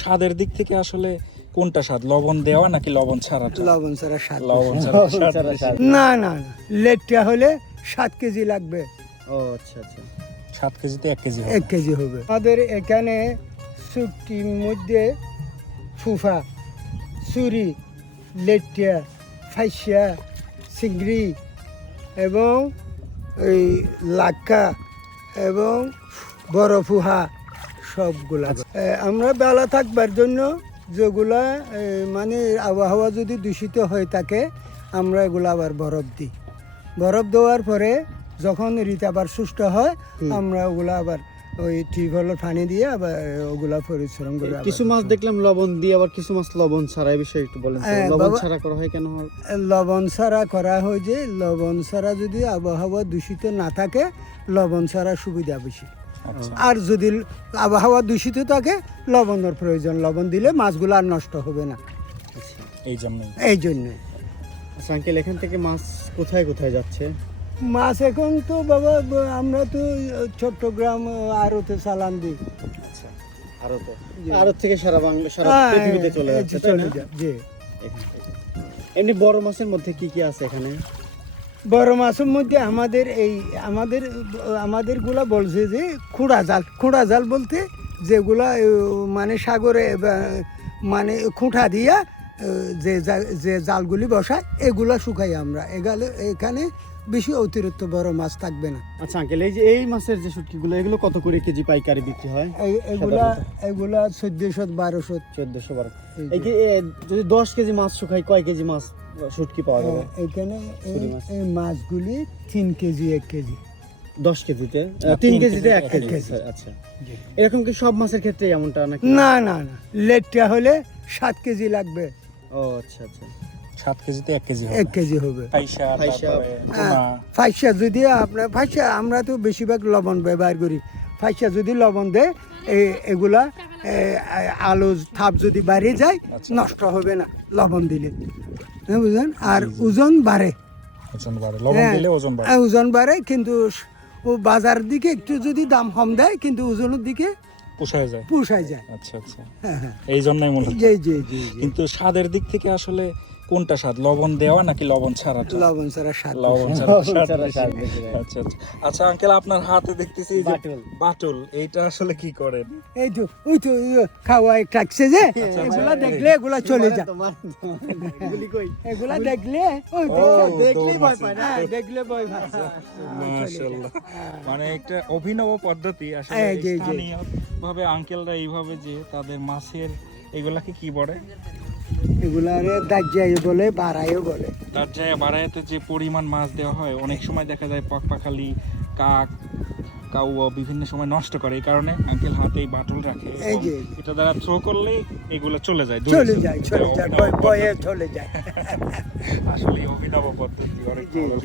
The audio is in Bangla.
স্বাদের দিক থেকে আসলে কোনটা স্বাদ? লবণ দেওয়া নাকি লবণ ছাড়া লবণ ছাড়া সাত লবণ ছাড়া স্বাদ না না না। লেটটা হলে সাত কেজি লাগবে। ও আচ্ছা আচ্ছা। সাত কেজিতে এক কেজি এক কেজি হবে। আমাদের এখানে শুকটির মধ্যে ফুফা চুরি লেটিয়া ফাইসিয়া চিংড়ি এবং এই লাক্কা এবং বড় ফুহা সবগুলা আমরা বেলা থাকবার জন্য যেগুলা মানে আবহাওয়া যদি দূষিত হয়ে থাকে আমরা এগুলো আবার বরফ দিই। বরফ দেওয়ার পরে যখন ঋতু আবার সুস্থ হয় আমরা ওগুলা আবার ওই ঠিক টিউবওয়েলের পানি দিয়ে আবার ওগুলা পরিশ্রম করে কিছু মাছ দেখলাম লবণ দিয়ে আবার কিছু মাছ লবণ ছাড়া এই বিষয়ে একটু বলেন হ্যাঁ, লবণ ছাড়া করা হয় কেন লবণ ছাড়া করা হয় যে লবণ ছাড়া যদি আবহাওয়া দূষিত না থাকে লবণ ছাড়া সুবিধা বেশি। আর যদি আবহাওয়া দূষিত থাকে লবণের প্রয়োজন। লবণ দিলে মাছগুলো আর নষ্ট হবে না। আচ্ছা এই জন্যই। এই জন্য আচ্ছা আঙ্কেল এখান থেকে মাছ কোথায় কোথায় যাচ্ছে? মাছ এখন তো বাবা আমরা তো চট্টগ্রাম আরতে চালান দিই। আচ্ছা আরতে আরত থেকে সারা বাংলা সারা হ্যাঁ, পৃথিবীতে চলে যাচ্ছে তাই না? থেকে। এমনি বড় মাছের মধ্যে কি কি আছে এখানে? বড় মাছের মধ্যে আমাদের এই আমাদের আমাদেরগুলা বলছে যে খুঁড়া জাল খুঁড়া জাল বলতে যেগুলা মানে সাগরে মানে খুঁটা দিয়া যে যে জালগুলি বসায় এগুলা শুকাই আমরা। এগালে এখানে বেশি অতিরিক্ত বড় মাছ থাকবে না। আচ্ছা আঙ্কেল এই যে এই মাছের যে শুটকিগুলো এগুলো কত করে কেজি পাইকারি বিক্রি হয়? এগুলা এগুলা চোদ্দশো বারোশো। চোদ্দশো বারো। এই যে। এই যে। এ, যদি দশ কেজি মাছ শুকাই কয় কেজি মাছ? শুটকি পাওয়া যাবে। এখানে এই- মাছগুলি তিন কেজি এক কেজি। দশ কেজিতে? তিন কেজিতে এক কেজি। আচ্ছা। এরকম কি সব মাছের ক্ষেত্রে এমনটা নাকি? না না না। লেটটা হলে সাত কেজি লাগবে। ও আচ্ছা আচ্ছা। সাত কেজিতে এক কেজি হবে। এক কেজি হবে। ফাইসা হ্যাঁ, যদি আপনার ফাইসা আমরা তো বেশিরভাগ লবণ ব্যবহার করি। ফাইসা যদি লবণ দেয় এগুলা আলু থাপ যদি বাড়িয়ে যায় আচ্ছা। নষ্ট হবে না লবণ দিলে। হ্যাঁ, বুঝলেন? আর ওজন বাড়ে। ওজন বাড়ে লবণ হ্যাঁ, হ্যাঁ, ওজন বাড়ে কিন্তু ও বাজার দিকে একটু যদি দাম কম দেয় কিন্তু ওজনের দিকে পোষায় যায়। পোষায় যায়। আচ্ছা আচ্ছা। হ্যাঁ হ্যাঁ। এই জন্যই মনে হয় জি জি জি। কিন্তু স্বাদের দিক থেকে আসলে কোনটা স্বাদ? লবণ দেওয়া নাকি লবণ ছাড়া লবণ ছাড়া স্বাদ লবণ ছাড়া স্বাদ. আচ্ছা আচ্ছা। আচ্ছা আঙ্কেল আপনার হাতে দেখতেছি যে বাটুল। বাটুল এইটা আসলে কি করেন? এই তো ওই তো খাওয়াই টাকছে যে আচ্ছা, এগুলা আচ্ছা। দেখলে এগুলা চলে যায়। তোমার গুলি কই? এগুলা দেখলে ওই ও, দেখলে- ভয় পায় না হ্যাঁ, দেখলে ভয় পায়। মাশাআল্লাহ। মানে একটা অভিনব পদ্ধতি আসলে হ্যাঁ। স্থানীয় ভাবে আঙ্কেলরা এইভাবে যে তাদের মাছের এগুলাকে কি বলে? এগুলারে দাজ্জাই বলে বাড়াইও বলে। তার বাড়াইতে যে পরিমাণ মাছ দেওয়া হয় অনেক সময় দেখা যায় পাকপাখালি কাক কাউয়া বিভিন্ন সময় নষ্ট করে। এই কারণে আঙ্কেল হাতে এই বাটুল রাখে এই যে। এটা দ্বারা থ্রো করলেই এগুলো চলে যায় চলে যায় চলে যায় অভিনব পদ্ধতি। চলে যায়। আসলে অভিনব পদ্ধতি অনেক ভালো